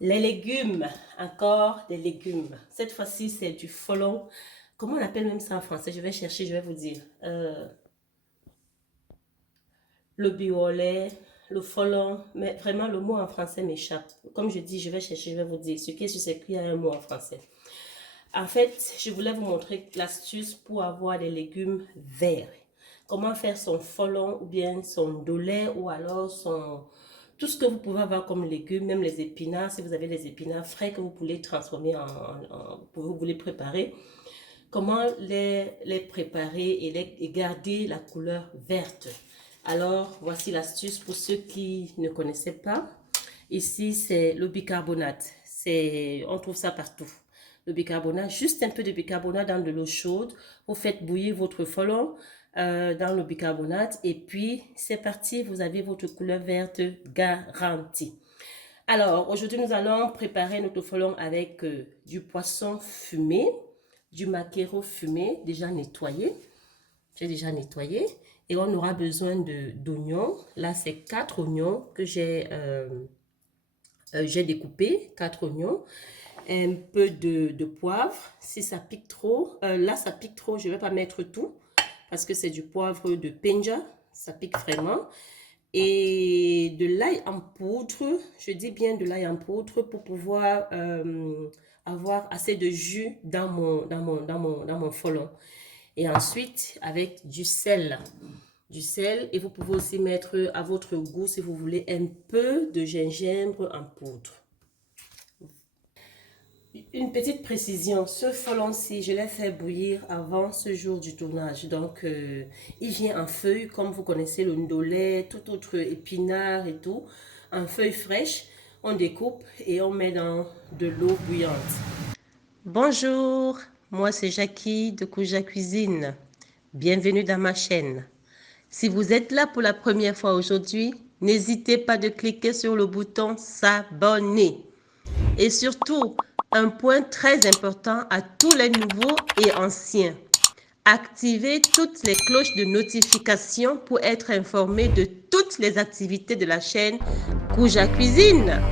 Les légumes, encore des légumes. Cette fois-ci, c'est du folon. Comment on appelle même ça en français? Je vais chercher, je vais vous dire. Le biolay, le folon, mais vraiment le mot en français m'échappe. Comme je dis, je vais chercher, je vais vous dire. Ce qui est sur ces il y a un mot en français. En fait, je voulais vous montrer l'astuce pour avoir des légumes verts. Comment faire son folon ou bien son dolay ou alors son... Tout ce que vous pouvez avoir comme légumes, même les épinards, si vous avez des épinards frais que vous pouvez transformer vous voulez préparer. Comment les préparer et garder la couleur verte. Alors, voici l'astuce pour ceux qui ne connaissaient pas. Ici, c'est le bicarbonate. On trouve ça partout. Le bicarbonate, juste un peu de bicarbonate dans de l'eau chaude. Vous faites bouillir votre folon dans le bicarbonate et puis c'est parti, vous avez votre couleur verte garantie. Alors, aujourd'hui, nous allons préparer notre folon avec du poisson fumé, du maquereau fumé, déjà nettoyé. J'ai déjà nettoyé. Et on aura besoin d'oignons. Là, c'est 4 oignons que j'ai découpés, 4 oignons. Un peu de poivre. Si ça pique trop, là, ça pique trop, je ne vais pas mettre tout parce que c'est du poivre de Penja. Ça pique vraiment. Et de l'ail en poudre, je dis bien de l'ail en poudre pour pouvoir avoir assez de jus dans mon folon. Et ensuite, avec du sel. Du sel. Et vous pouvez aussi mettre à votre goût, si vous voulez, un peu de gingembre en poudre. Une petite précision, ce folon-ci, je l'ai fait bouillir avant ce jour du tournage. Donc, il vient en feuilles, comme vous connaissez le ndolé, tout autre épinard et tout, en feuilles fraîches. On découpe et on met dans de l'eau bouillante. Bonjour, moi c'est Jackie de Kouja Cuisine. Bienvenue dans ma chaîne. Si vous êtes là pour la première fois aujourd'hui, n'hésitez pas de cliquer sur le bouton s'abonner. Et surtout, un point très important à tous les nouveaux et anciens. Activez toutes les cloches de notification pour être informé de toutes les activités de la chaîne Kouja Cuisine.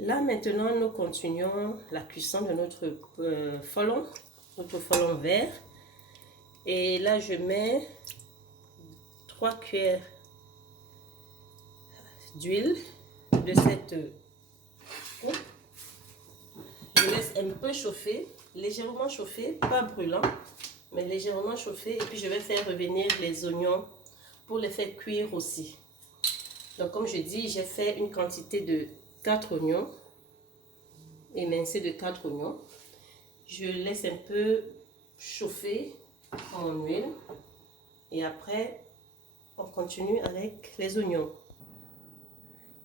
Là maintenant, nous continuons la cuisson de notre notre folon vert. Et là, je mets 3 cuillères d'huile de cette coupe. Je laisse un peu chauffer, légèrement chauffer, pas brûlant, mais légèrement chauffer. Et puis je vais faire revenir les oignons pour les faire cuire aussi. Donc comme je dis, j'ai fait une quantité de 4 oignons, émincés de 4 oignons. Je laisse un peu chauffer en huile. Et après, on continue avec les oignons.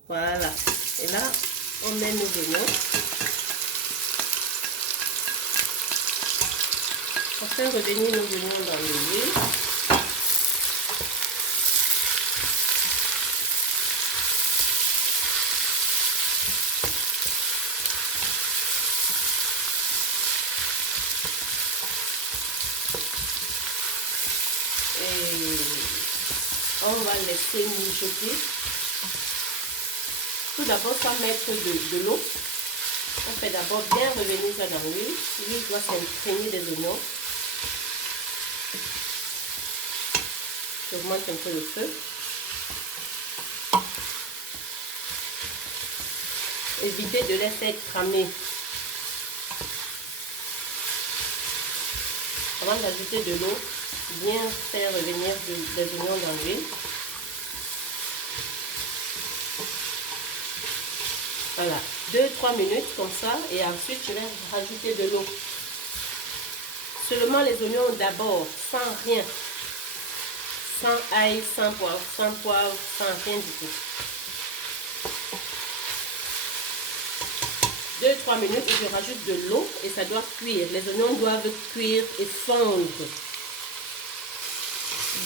Voilà. Et là, on met nos oignons. On fait revenir nos oignons dans l'huile. Et on va laisser mijoter. Tout d'abord, sans mettre de l'eau. On fait d'abord bien revenir ça dans l'huile. L'huile doit s'imprégner des oignons. J'augmente un peu le feu. Évitez de les faire cramer. Avant d'ajouter de l'eau, bien faire revenir des oignons dans l'huile. Voilà, 2-3 minutes comme ça et ensuite je vais rajouter de l'eau. Seulement les oignons d'abord, sans rien. Sans ail, sans poivre, sans rien du tout. 2-3 minutes et je rajoute de l'eau et ça doit cuire. Les oignons doivent cuire et fondre.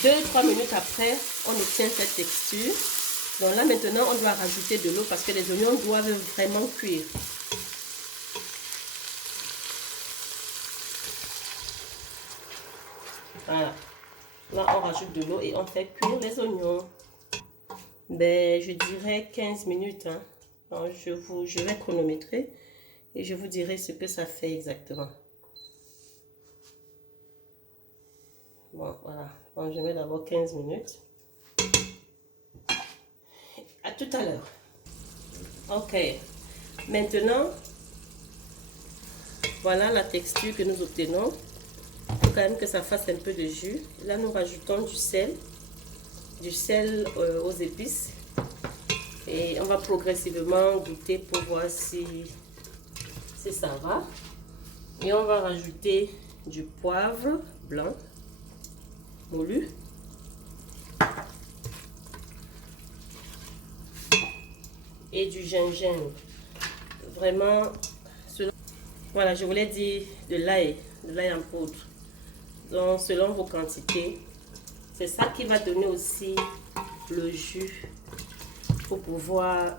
2-3 minutes après, on obtient cette texture. Donc là maintenant, on doit rajouter de l'eau parce que les oignons doivent vraiment cuire. Voilà. Là, on rajoute de l'eau et on fait cuire les oignons. Ben, je dirais 15 minutes. Hein. Alors, je vais chronométrer et je vous dirai ce que ça fait exactement. Bon, voilà. Donc, je mets d'abord 15 minutes. À tout à l'heure. Ok. Maintenant, voilà la texture que nous obtenons. Il faut quand même que ça fasse un peu de jus. Là, nous rajoutons du sel aux épices. Et on va progressivement goûter pour voir si ça va. Et on va rajouter du poivre blanc moulu. Et du gingembre. Vraiment, voilà, je voulais dire de l'ail en poudre. Donc, selon vos quantités, c'est ça qui va donner aussi le jus pour pouvoir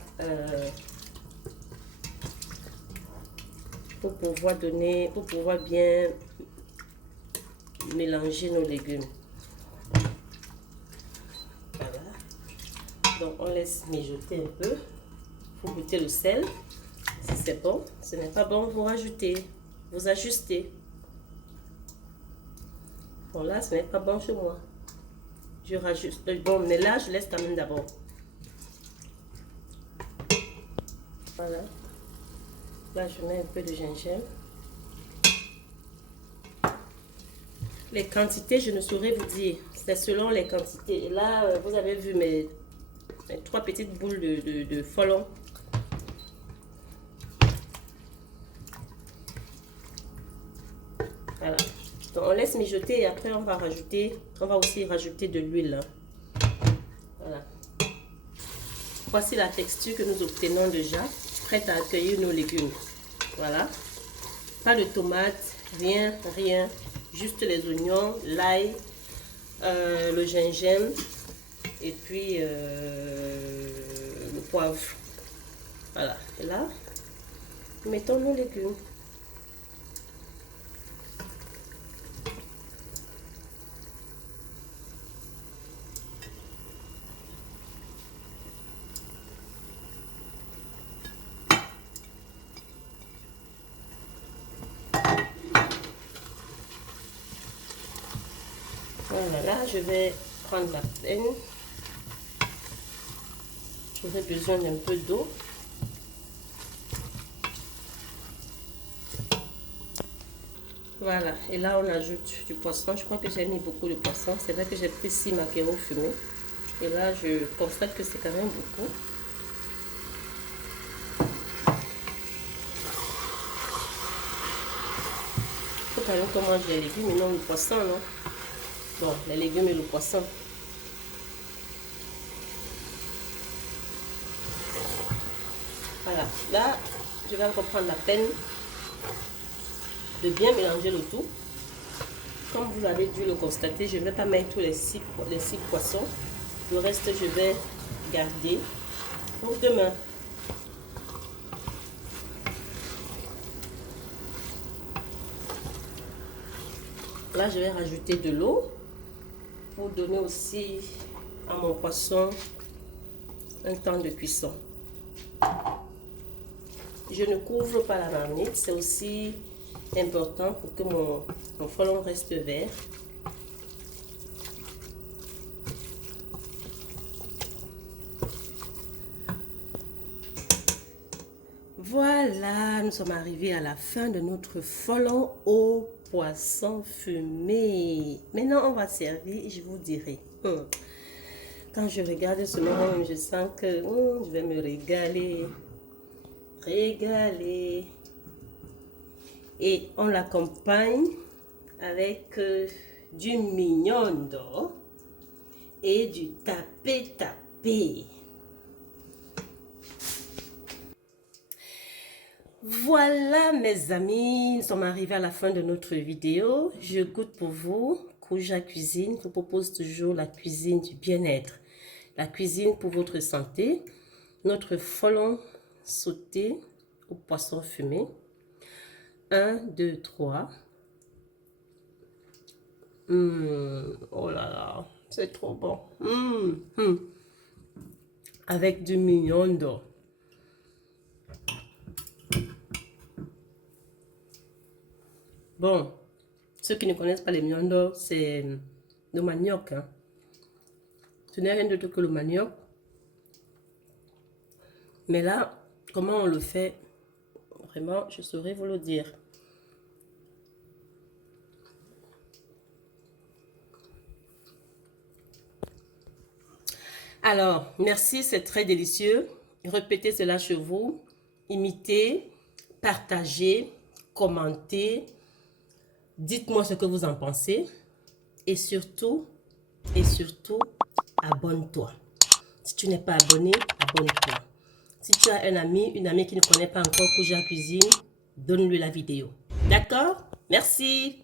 bien mélanger nos légumes. Voilà. Donc, on laisse mijoter un peu. Vous goûtez le sel. Si c'est bon, ce n'est pas bon, vous rajoutez, vous ajustez. Bon, là, ce n'est pas bon chez moi. Je rajoute. Bon, mais là, je laisse quand même d'abord. Voilà. Là, je mets un peu de gingembre. Les quantités, je ne saurais vous dire. C'est selon les quantités. Et là, vous avez vu mes 3 petites boules de folon. Voilà. Donc, on laisse mijoter et après, on va aussi rajouter de l'huile. Voilà. Voici la texture que nous obtenons déjà, prête à accueillir nos légumes. Voilà. Pas de tomates, rien. Juste les oignons, l'ail, le gingembre et puis le poivre. Voilà. Et là, mettons nos légumes. Voilà, là, je vais prendre la peine. J'aurai besoin d'un peu d'eau. Voilà, et là, on ajoute du poisson. Je crois que j'ai mis beaucoup de poisson. C'est vrai que j'ai pris 6 maquereaux fumés. Et là, je constate que c'est quand même beaucoup. Il faut quand même qu'on mange les légumes et non le poisson, non? Bon, les légumes et le poisson. Voilà, là, je vais encore prendre la peine de bien mélanger le tout. Comme vous avez dû le constater, je ne vais pas mettre tous les six poissons. Le reste, je vais garder pour demain. Là, je vais rajouter de l'eau pour donner aussi à mon poisson un temps de cuisson. Je ne couvre pas la marmite, c'est aussi important pour que mon frelon reste vert. Voilà, nous sommes arrivés à la fin de notre frelon au poisson fumé. Maintenant, on va servir et je vous dirai. Quand je regarde ce moment, je sens que je vais me régaler. Et on l'accompagne avec du mignon d'or et du tapé. Voilà mes amis, nous sommes arrivés à la fin de notre vidéo. Je goûte pour vous. Kouja Cuisine vous propose toujours la cuisine du bien-être. La cuisine pour votre santé. Notre frelon sauté au poisson fumé. 1, 2, 3. Oh là là. C'est trop bon. Avec du mignon d'or. Bon, ceux qui ne connaissent pas les mignons d'or, c'est le manioc. Hein. Ce n'est rien d'autre que le manioc. Mais là, comment on le fait? Vraiment, je saurais vous le dire. Alors, merci, c'est très délicieux. Répétez cela chez vous. Imitez, partagez, commentez. Dites-moi ce que vous en pensez. Et surtout, abonne-toi. Si tu n'es pas abonné, abonne-toi. Si tu as un ami, une amie qui ne connaît pas encore Kouja Cuisine, donne-lui la vidéo. D'accord? Merci.